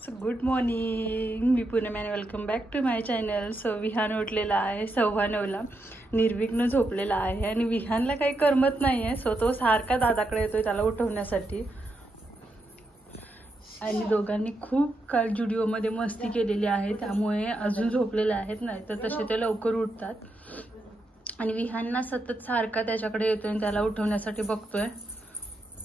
So good morning, मी पूनम आणि welcome back to my channel. So Vihaan उठलेला आहे 9:15. निर्विघ्न झोपलेला आहे आणि विहानला काही करमत नाही आहे. सो तो सारखा दादाकडे येतोय त्याला उठवण्यासाठी. आणि दोघांनी खूप काल जुडिओमध्ये मस्ती केलेली आहे, त्यामुळे अजून झोपलेले आहेत. नाही तर तसे ते लवकर उठतात. आणि विहानना सतत सारखा त्याच्याकडे येतोय आणि त्याला उठवण्यासाठी बघतोय.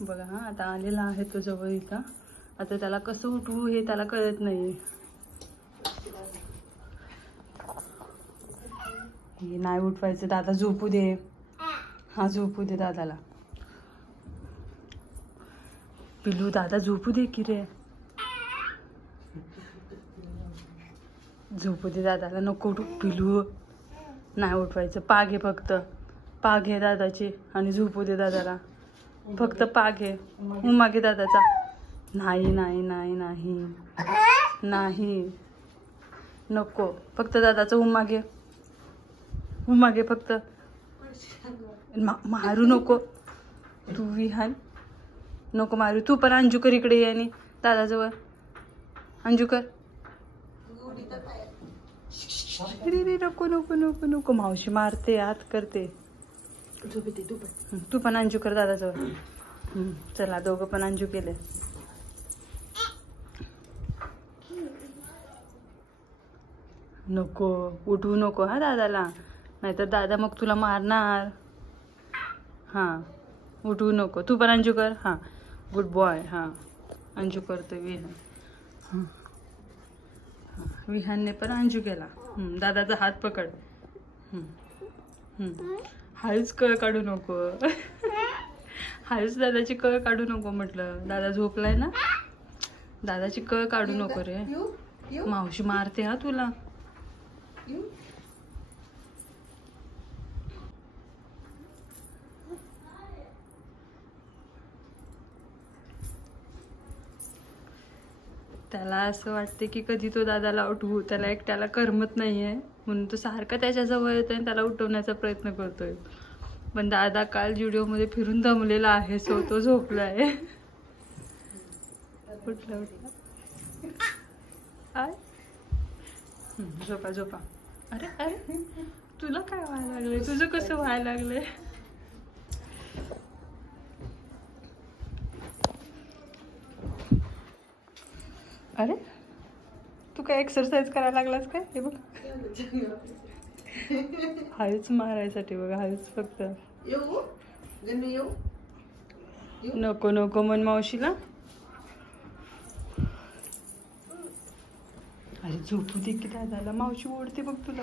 बघा हा, आता आलेला आहे तो जवळ इथं. आता त्याला कसं उठवू हे त्याला कळत नाही. हे नाही उठवायचं, दादा झोपू दे. हा झोपू दे दादाला. पिलू दादा झोपू दे की रे. झोपू दे दादाला, नको उठू पिलू. नाही उठवायचं, पाग आहे फक्त. पाग आहे दादाची आणि झोपू दे दादाला. फक्त पाग आहे. उमागे दादाचा. नाही नाही नाही नाही नाही, नको. फक्त दादाचं उमागे. उमागे फक्त. मारू नको तू विहान, नको मारू. तू पण अंजू कर इकडे ये आणि दादाजवळ. अंजू कर. नको नको नको नको, मावशी मारते, आत करते. तू पण अंजू कर दादाजवळ. चला दोघं पण अंजू केले. नको उठवू नको हा दादाला, नाहीतर दादा मग तुला मारणार. हा उठवू नको. तू पण अंजू कर. हा गुड बॉय. हा अंजू करतोय विहान. विहानने पण अंजू केला. दादाचा हात पकड. हळूच कळ काढू नको. हळूच दादाची कळ काढू नको म्हटलं. दादा झोपलाय ना, दादाची कळ काढू नको रे. मावशी मारते हा तुला. त्याला असं वाटते की कधी तो दादाला उठवू. त्याला एकट्याला करमत नाहीये, म्हणून तो सारखा त्याच्याजवळ येतोय आणि त्याला उठवण्याचा प्रयत्न करतोय. पण दादा काल जुडिओमध्ये फिरून दमलेला आहे, सो तो झोपलाय. उठला उठला. झोपा झोपा. अरे अरे, तुला काय व्हायला लागलंय? तुझं कसं व्हायला लागलंय? अरे तू काय एक्सरसाइज करायला लागलास काय? हे बघ, हळूच मारायसाठी बघा, हळूच फक्त. नको नको मन मावशीला. अरे झोपू दे की दादाला, मावशी ओढते बघ तुला.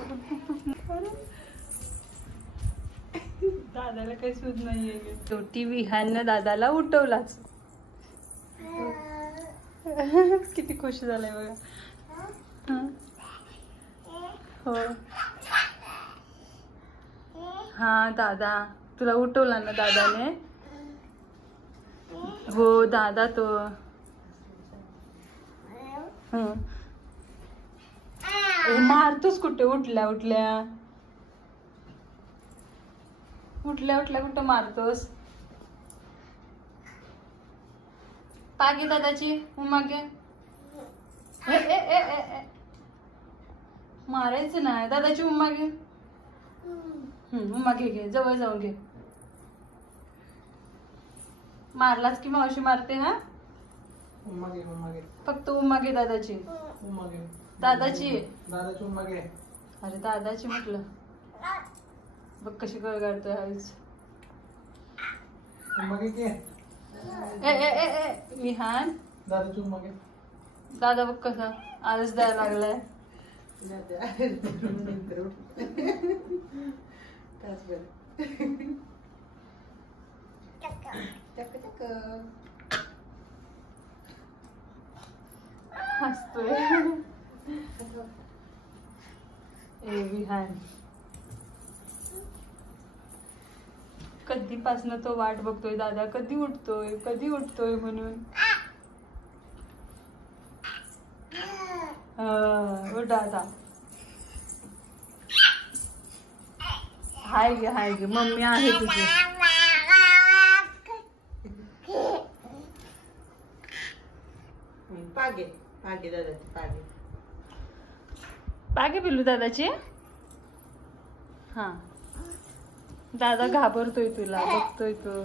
दादाला काही सूद नाहीये. शेवटी विहाननं दादाला उठवलाच. किती खुश झालाय बघा. हो हा दादा तुला उठवला ना दादाने. हो दादा तो. मारतोस कुठे? उठल्या उठल्या उठल्या उठल्या कुठं मारतोस? पागे दादाची उमागे. मारायचं नाही, दादाची उमागे. उमागे घे, जवळ जाऊन घे. मारलाच की मावशी मारते. हा उमागे उमागे, फक्त उमागे दादाची. उमागे दादाची. दादाची उमागे. अरे दादाची म्हटलं. बघ कशी कळ काढतोय हळूच. उमागे के. विहान दादाची उमागे. दादा बघ कसा आळस द्यायला लागलाय. हसतोय. विहान कधीपासनं तो वाट बघतोय दादा कधी उठतोय म्हणून. उठ आता. हाय गे मम्मी आहे तुझी. पागे पागे पिलू दादाची. हा दादा घाबरतोय तुला, बघतोय तू.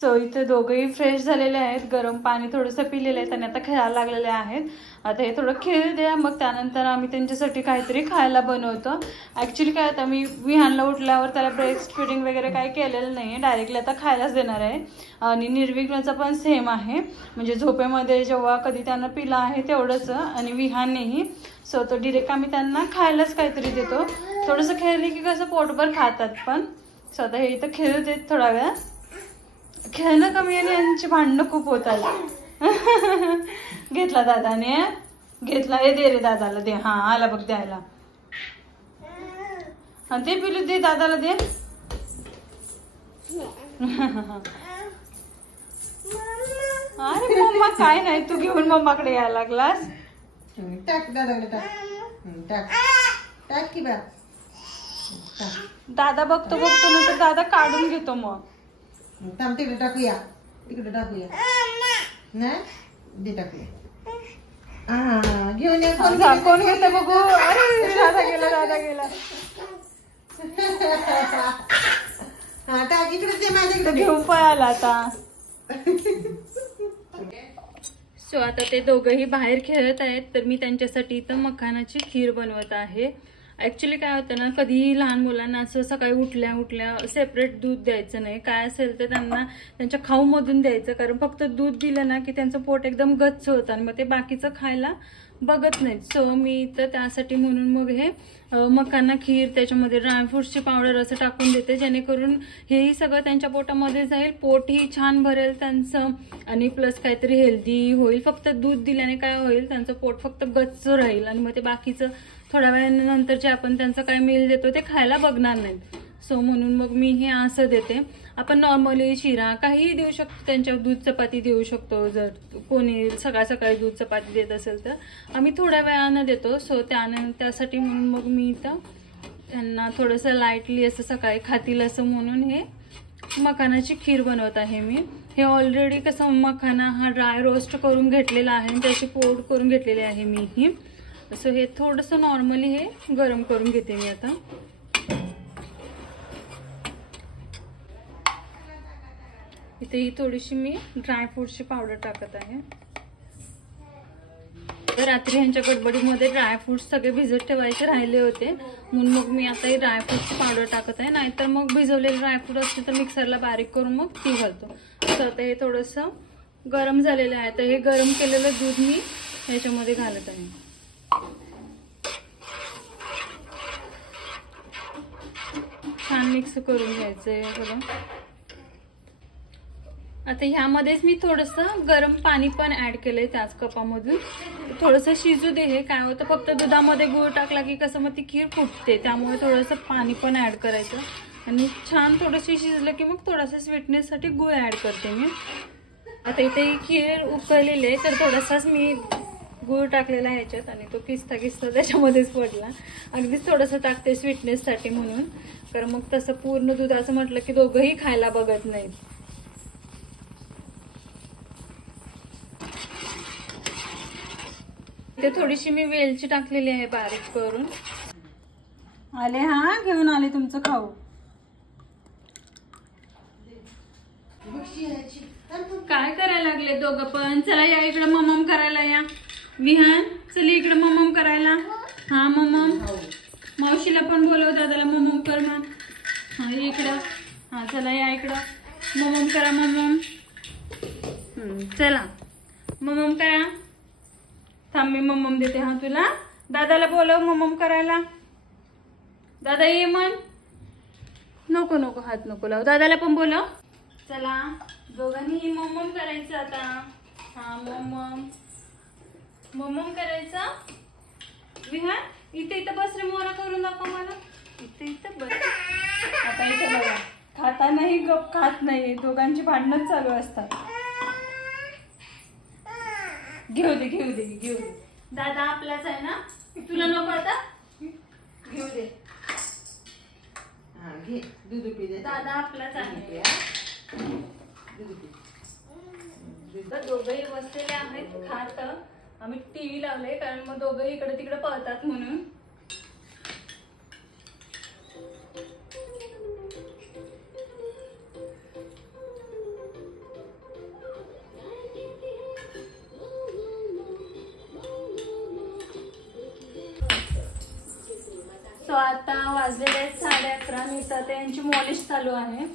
सो इथे दोघंही फ्रेश झालेले आहेत, गरम पाणी थोडंसं पिलेलं आहे आणि आता खेळायला लागलेले आहेत. आता हे थोडं खेळ द्या, मग त्यानंतर आम्ही त्यांच्यासाठी काहीतरी खायला बनवतो. ऍक्च्युली काय आता मी विहानला उठल्यावर त्याला ब्रेस्ट फिडिंग वगैरे काही केलेलं नाही, डायरेक्टली आता खायलाच देणार आहे. आणि निर्विघ्नचं पण सेम आहे, म्हणजे झोपेमध्ये जेव्हा कधी त्यांना पिला आहे तेवढंच, आणि विहाननेही. सो तो डिरेक्ट आम्ही त्यांना खायलाच काहीतरी देतो. थोडंसं खेळले की कसं पोटभर खातात पण. सो आता हे इथं खेळू देत थोडा वेळ. खेळणं कमी आणि यांची भांडणं खूप होतात. घेतला दादाने, घेतला. हे दे रे दादाला, दे. हा आला बघ द्यायला. हा दे पिलू, दे दादाला दे. अरे मम्मा काय नाही, तू घेऊन मम्माकडे यायला लागलास. टाक दादाकडे, टाक टाक की बा. दादा बघतो नंतर दादा काढून घेतो. मग तिकडे टाकूया, तिकडे टाकूया ना, दे टाकूया. घेऊन ये. कोण घेतं बघू. अरे दादा गेला, दादा गेला. हा टाक इकडे, दे माझ्याकडे. घेऊन पळाला आता. सो आता ते दोघंही बाहेर खेळत आहेत, तर मी त्यांच्यासाठी इथं मखानाची खीर बनवत आहे. ऍक्च्युली काय होतं ना, कधीही लहान मुलांना असं सकाळी उठल्या उठल्या सेपरेट दूध द्यायचं नाही. काय असेल तर त्यांना त्यांच्या खाऊमधून द्यायचं, कारण फक्त दूध दिलं ना की त्यांचं पोट एकदम गच्च होतं आणि मग ते बाकीचं खायला बघत नाहीत. सो मी तर त्यासाठी म्हणून मग हे मखाना खीर, त्याच्यामध्ये ड्रायफ्रुट्सची पावडर असं टाकून देते, जेणेकरून हेही सगळं त्यांच्या पोटामध्ये जाईल, पोटही छान भरेल त्यांचं, आणि प्लस काहीतरी हेल्दी होईल. फक्त दूध दिल्याने काय होईल, त्यांचं पोट फक्त गच्च राहील आणि मग ते बाकीचं थोड्या वेळानंतर जे आपण त्यांचं काय मील देतो ते खायला बघणार नाहीत. सो म्हणून मग मी हे असं देते. आपण नॉर्मली शिरा काहीही देऊ शकतो, त्यांच्यावर दूध चपाती देऊ शकतो. जर कोणी सकाळी दूध चपाती देत असेल तर आम्ही थोड्या वेळानं देतो. सो त्यासाठी म्हणून मग मी इथं त्यांना थोडंसं लाईटली असं सकाळी खातील असं म्हणून हे मखानाची खीर बनवत आहे मी. हे ऑलरेडी कसं मखाना हा ड्राय रोस्ट करून घेतलेला आहे आणि त्याची पोड करून घेतलेली आहे मी ही. सो हे थोडंसं नॉर्मली हे गरम करून घेते मी आता. इथे ही थोडीशी मी ड्रायफ्रूटची पावडर टाकत आहे. तर रात्री ह्यांच्या गडबडीमध्ये ड्रायफ्रुट्स सगळे भिजत ठेवायचे राहिले होते, म्हणून मग मी आता ही ड्रायफ्रुटची पावडर टाकत आहे. नाहीतर मग भिजवलेले ड्रायफ्रूट असते तर मिक्सरला बारीक करून मग ती घालतो. तर आता हे थोडंसं गरम झालेलं आहे, तर हे गरम केलेलं दूध मी ह्याच्यामध्ये घालत आहे. छान मिक्स करून घ्यायचंय सगळं. आता ह्यामध्येच मी थोडंसं गरम पाणी पण ऍड केलंय त्याच कपामधून. थोडंसं शिजू दे. हे काय होतं, फक्त दुधामध्ये गूळ टाकला की कसं मग ती खीर फुटते, त्यामुळे थोडंसं पाणी पण ऍड करायचं. आणि छान थोडंसं शिजलं की मग थोडंसं स्वीटनेससाठी गूळ ऍड करते मी. आता इथे ही खीर उकळलेली आहे, तर थोडासाच मी गूळ टाकलेला ह्याच्यात आणि तो किस्ता त्याच्यामध्येच पडला. अगदीच थोडंसं टाकते स्वीटनेससाठी म्हणून, कारण मग तसं पूर्ण दुधाचं म्हटलं की दोघंही खायला बघत नाहीत. ते थोडीशी मी वेलची टाकलेली आहे बारीक करून. आले, हा घेऊन आले तुमचं खाऊ. काय करायला लागले दोघं पण? चला या इकडं ममम करायला या. विहान चल इकडं ममम करायला. हा ममम. मावशीला पण बोलव, दादाला ममम कर ना. हा इकडं. हा चला या इकडं ममम करा. ममम चला ममम करा. थांब मी ममम देते. हा तुला दादाला बोलव ममम करायला. दादा ये मन. नको नको हात नको लाव. दादाला पण बोलव. चला दोघांनी ममम करायचं आता. हा ममम ममम करायचं. विहान इथे बस रे, मोरा करून दाखव मला. इथे बस. आता इथे बघा, खाता नाही गप खात नाही, दोघांची भांडणच चालू असतात. घेऊ दे. दादा आपलाच आहे ना, तुला नको आता. घेऊ दे. हा घे दूध पी दे. दादा आपलाच आहे. दूध पी. तर दोघंही बसलेले आहेत खात. आम्ही टीव्ही लावले कारण मग दोघंही इकडे तिकडे पळतात म्हणून. सो आता वाजलेले आहेत 11:30. मी तर त्यांची मॉलिश चालू आहे.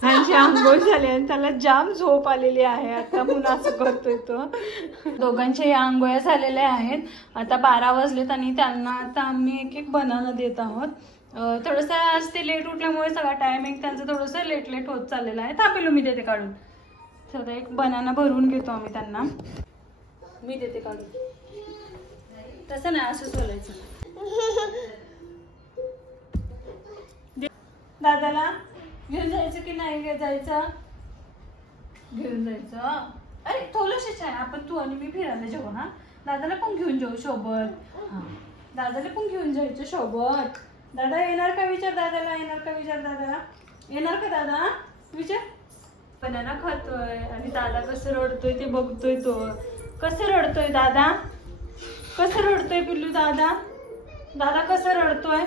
त्यांची आंघोळ झाली आणि त्याला जाम झोप आलेली आहे आता म्हणून असं करतोय तो. दोघांच्या या आंघोळ्या झालेल्या आहेत. आता 12 वाजलेत आणि त्यांना आता आम्ही एक एक बनाना देत आहोत. थोडंसं आज ते लेट उठल्यामुळे सगळा टायमिंग त्यांचं थोडंसं लेट होत चाललेलं आहे. थांबेलो मी देते काढून. तर एक बनाना भरून घेतो आम्ही त्यांना. मी देते काढून. तसं नाही असंच बोलायचं. दादाला घेऊन जायचं की नाही जायचं? घेऊन जायचं. अरे थोडंसंच आहे. आपण तू आणि मी फिरायला जाऊ. हा दादाला पण घेऊन जाऊ सोबत. हा दादाला पण घेऊन जायचं सोबत. दादा येणार का विचार दादाला. येणार का विचार दादाला. येणार का दादा विचार. बनाना खातोय आणि दादा कसं रडतोय ते बघतोय तो. कसं रडतोय दादा. कसं रडतोय पिल्लू दादा. दादा कसं रडतोय.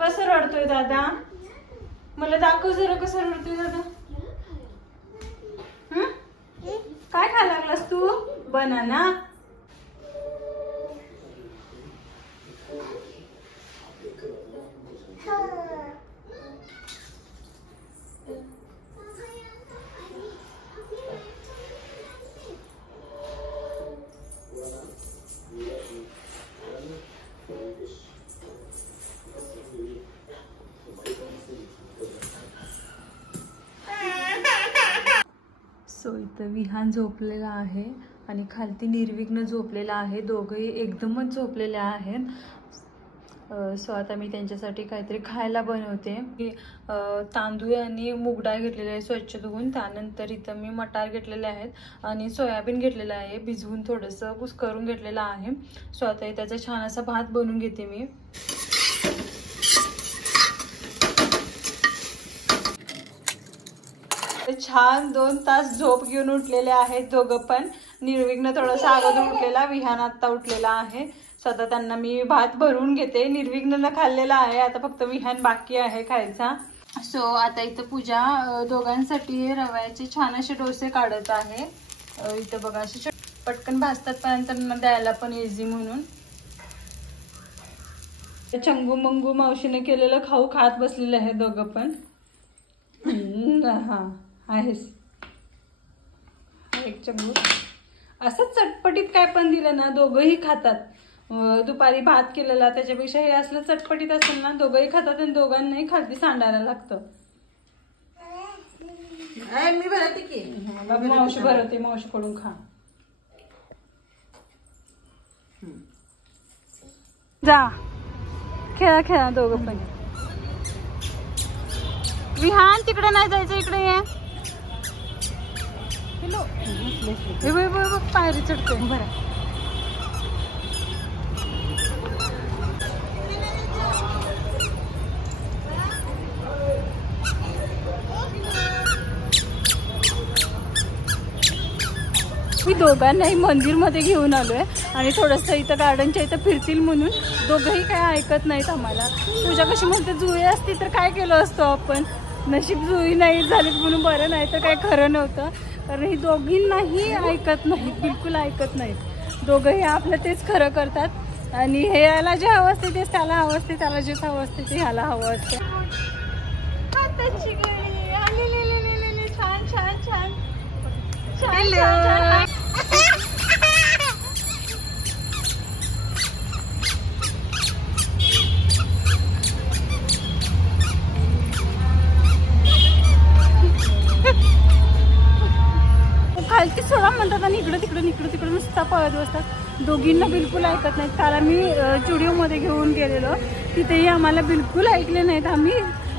कसं रडतोय दादा. मला दाखव जरा कसं रडतोय दादा. काय खायला लागलास तू. बनाना. सो इथं विहान झोपलेला आहे आणि खालती निर्विघ्न झोपलेला आहे. दोघंही एकदमच झोपलेले आहेत. सो आता मी त्यांच्यासाठी काहीतरी खायला बनवते. तांदूळ आणि मूग डाळ घेतलेले आहे स्वच्छ धुवून. त्यानंतर इथं मी मटार घेतलेले आहेत आणि सोयाबीन घेतलेलं आहे भिजवून थोडंसं कुस्करून घेतलेलं आहे. सो आता त्याचा छान असा भात बनवून घेते मी. छान 2 तास झोप घेऊन उठलेले आहेत दोघं पण. निर्विघ्न थोडासा अगोदर उठलेला. विहान आत्ता उठलेला आहे. स्वतः त्यांना मी भात भरून घेते. निर्विघ्न खाल्लेला आहे. आता फक्त विहान बाकी आहे खायचा. सो आता इथं पूजा दोघांसाठी रव्याचे छान असे डोसे काढत आहे. इथं बघा असे पटकन भाजतात पण त्यांना द्यायला पण इझी म्हणून. चंगू मंगू मावशीने केलेलं खाऊ खात बसलेले आहे दोघं पण. हा आहेस एक चंगू. असंच चटपटीत काय पण दिलं ना दोघंही खातात. दुपारी भात केलेला त्याच्यापेक्षा हे असलं चटपटीत असेल ना दोघंही खातात आणि दोघांनाही खालती सांडायला लागतं. मी भरते की. मावशी भरवते. मावशीकडून खा. जा खेळा खेळा दोघं पण. विहान तिकडे नाही जायचं. इकडे ये. हॅलो पायरी चढतोय. बरं मी दोघांनाही मंदिरमध्ये घेऊन आलोय आणि थोडंसं इथं गार्डनच्या इथं फिरतील म्हणून. दोघंही काय ऐकत नाहीत आम्हाला. तुझ्या कशी म्हणते जुळी असती तर काय केलं असतं आपण. नशीब जुळी नाही झालीत म्हणून बरं. नाही तर काय खरं नव्हतं. कारण ही दोघींनाही ऐकत नाहीत. बिलकुल ऐकत नाहीत. दोघंही आपलं तेच खरं करतात आणि हे याला जे हवं असते तेच त्याला हवं असते. त्याला जे हवं असते ते ह्याला हवं असते. छान छान छान छान. खालती सोडा म्हणतात आणि इकडं तिकडं नुसता पळत बसतात. दोघींना बिलकुल ऐकत नाहीत. काल आम्ही जुडिओमध्ये घेऊन गेलेलो तिथेही आम्हाला बिलकुल ऐकले नाहीत. आम्ही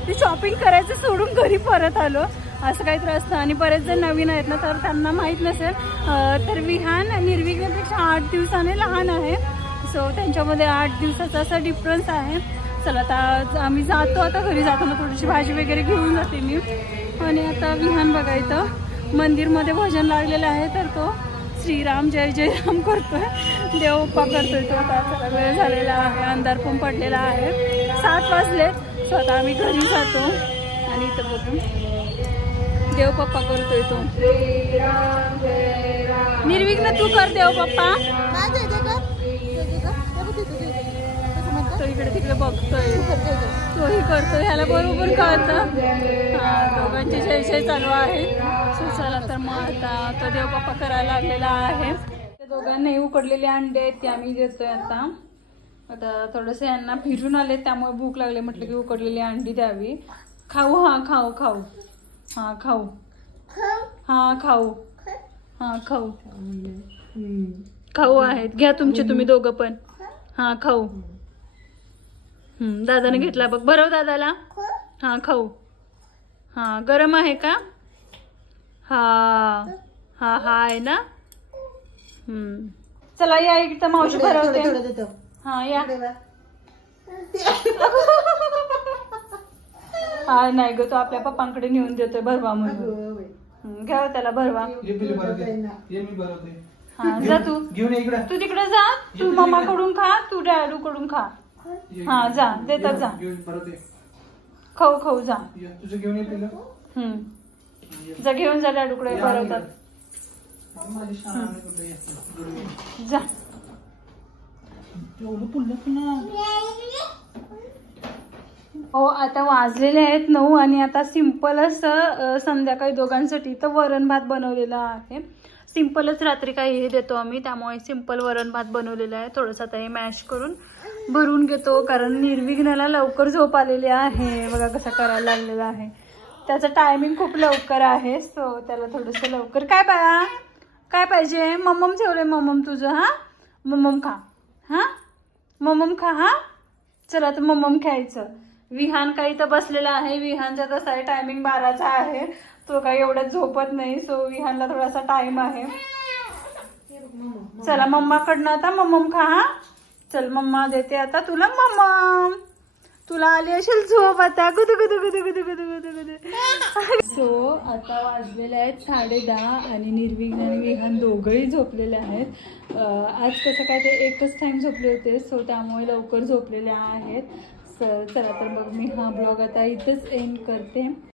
ते शॉपिंग करायचं सोडून घरी परत आलो असं काहीतरी असतं. आणि बरेच जण नवीन आहेत ना, तर त्यांना माहीत नसेल, तर विहान निर्विघ्नपेक्षा 8 दिवसाने लहान आहे. सो त्यांच्यामध्ये 8 दिवसाचा असा डिफरन्स आहे. चला आता आम्ही जातो, आता घरी जाताना थोडीशी भाजी वगैरे घेऊन जाते मी. आणि आता विहान बघा, इथं मंदिरमध्ये भजन लागलेलं आहे, तर तो श्रीराम जय जय राम करतोय, देवप्पा करतोय तो. आता चला वेळ झालेला आहे, अंधार पण पडलेला आहे, 7 वाजले. सो आता आम्ही घरी जातो. आणि इथं बघू देवपप्पा करतोय तो. निर्विघ्न तू कर देवपप्पा. तो इकडे तिकडे बघतोय, तोही करतोय, ह्याला बरोबर कळतं. दोघांची जय जय चालू आहे. चला तर मग आता तो देवबाप्पा करायला लागलेला आहे. त्या दोघांनाही उकडलेले अंडे आहेत ते आम्ही देतोय. आता थोडंसं यांना फिरून आले, त्यामुळे भूक लागले, म्हटलं की उकडलेली अंडी द्यावी. खाऊ, हा खाऊ खाऊ, हा खाऊ, हा खाऊ, हा खाऊ, खाऊ आहेत, घ्या तुमचे तुम्ही दोघं पण. हा खाऊ. दादाने घेतला बघ, भरव दादाला. हा खाऊ. हा गरम आहे का? हा हा हा आहे ना. चला या इकडे, मावशी भरवते. हा या. हा नाही ग, तो आपल्या पप्पांकडे नेऊन देतोय भरवा म्हणून. घ्या त्याला भरवा. हा जा तू, तू तिकडे जा, तू मम्माकडून खा, तू डॅडू कडून खा. हा जा, देतात जा, खाऊ खाऊ जा. जा घेऊन जा, डॅडूकडे भरवतात. जा. हो आता वाजलेले आहेत 9 आणि आता सिंपल असं संध्याकाळी दोघांसाठी तर वरण भात बनवलेला आहे. सिंपलच रात्री काही हे देतो आम्ही, त्यामुळे सिंपल वरण भात बनवलेला आहे. थोडंसं आता हे मॅश करून भरून घेतो, कारण निर्विघ्नाला लवकर झोप आलेली आहे. बघा कसा करायला लागलेला आहे. त्याचं टायमिंग खूप लवकर आहे, सो त्याला थोडंसं लवकर. काय बाळा, काय पाहिजे? मम्मम ठेवलंय, मम्मम तुझं. हा मम्मम खा, हा मम्मम खा. हा चला तर मम्मम खायचं. विहान काही तर बसलेला आहे. विहानचा तसा आहे टायमिंग 12चा आहे, तो काही एवढ्यात झोपत नाही. सो विहानला थोडासा टाइम आहे. चला मम्माकडनं आता मम्मम खा. हा चल मम्मा देते आता तुला. मम्मम तुला आली असेल झोप आता. गुदू गुदू गुदू गुदू गुदू गुदू गुदू. सो आता वाजलेले आहेत 10:30 आणि निर्विघ्न आणि विहान दोघंही झोपलेले आहेत. आज कसं काय ते एकच टाइम झोपले होते, सो त्यामुळे लवकर झोपलेले आहेत. चला तर मग मी हा ब्लॉग आता इथेच एंड करते.